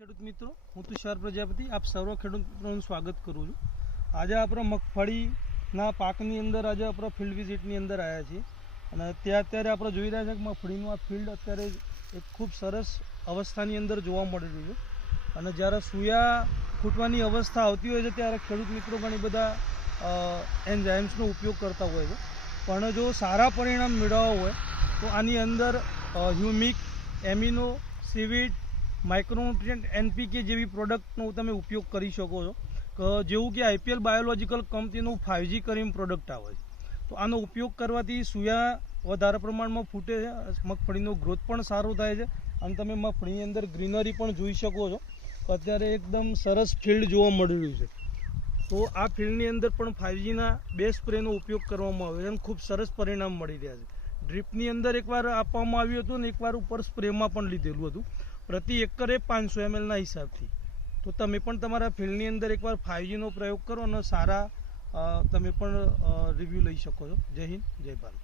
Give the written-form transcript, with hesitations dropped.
ખેડૂત મિત્રો, હું તુષાર પ્રજાપતિ આપ સર્વ ખેડૂત મિત્રોનું સ્વાગત કરું છું. આજે આપણે મગફળીના પાકની અંદર આજે આપણે ફિલ્ડ વિઝિટની અંદર આવ્યા છીએ અને અત્યારે આપણે જોઈ રહ્યા છીએ કે મગફળીનું આ ફિલ્ડ અત્યારે એક ખૂબ સરસ અવસ્થાની અંદર જોવા મળી રહ્યું છે. અને જ્યારે સૂયા ફૂટવાની અવસ્થા આવતી હોય છે ત્યારે ખેડૂત મિત્રો ઘણી બધા એન્ઝાઇમ્સનો ઉપયોગ કરતા હોય છે. પણ જો સારા પરિણામ મેળવવા હોય તો આની અંદર humic, amino, seaweed, micronutrient, NPK જેવી પ્રોડક્ટનો તમે ઉપયોગ કરી શકો છો. જેવું કે આઈપીએલ બાયોલોજિકલ કંપનીનું 5G કરીને પ્રોડક્ટ આવે છે. તો આનો ઉપયોગ કરવાથી સૂયા વધારે પ્રમાણમાં ફૂટે છે, મગફળીનો ગ્રોથ પણ સારો થાય છે અને તમે મગફળીની અંદર ગ્રીનરી પણ જોઈ શકો છો. અત્યારે એકદમ સરસ ફિલ્ડ જોવા મળી રહ્યું છે. તો આ ફિલ્ડની અંદર પણ 5Gના 2 સ્પ્રેનો ઉપયોગ કરવામાં આવ્યો છે અને ખૂબ સરસ પરિણામ મળી રહ્યા છે. ડ્રીપની અંદર એકવાર આપવામાં આવ્યું હતું અને એકવાર ઉપર સ્પ્રેમાં પણ લીધેલું હતું પ્રતિ એકરે 500 ml હિસાબથી. તો તમે પણ તમારા ફિલ્ડની અંદર એકવાર 5Gનો પ્રયોગ કરો અને સારા તમે પણ રિવ્યૂ લઈ શકો છો. જય હિન્દ, જય ભારત.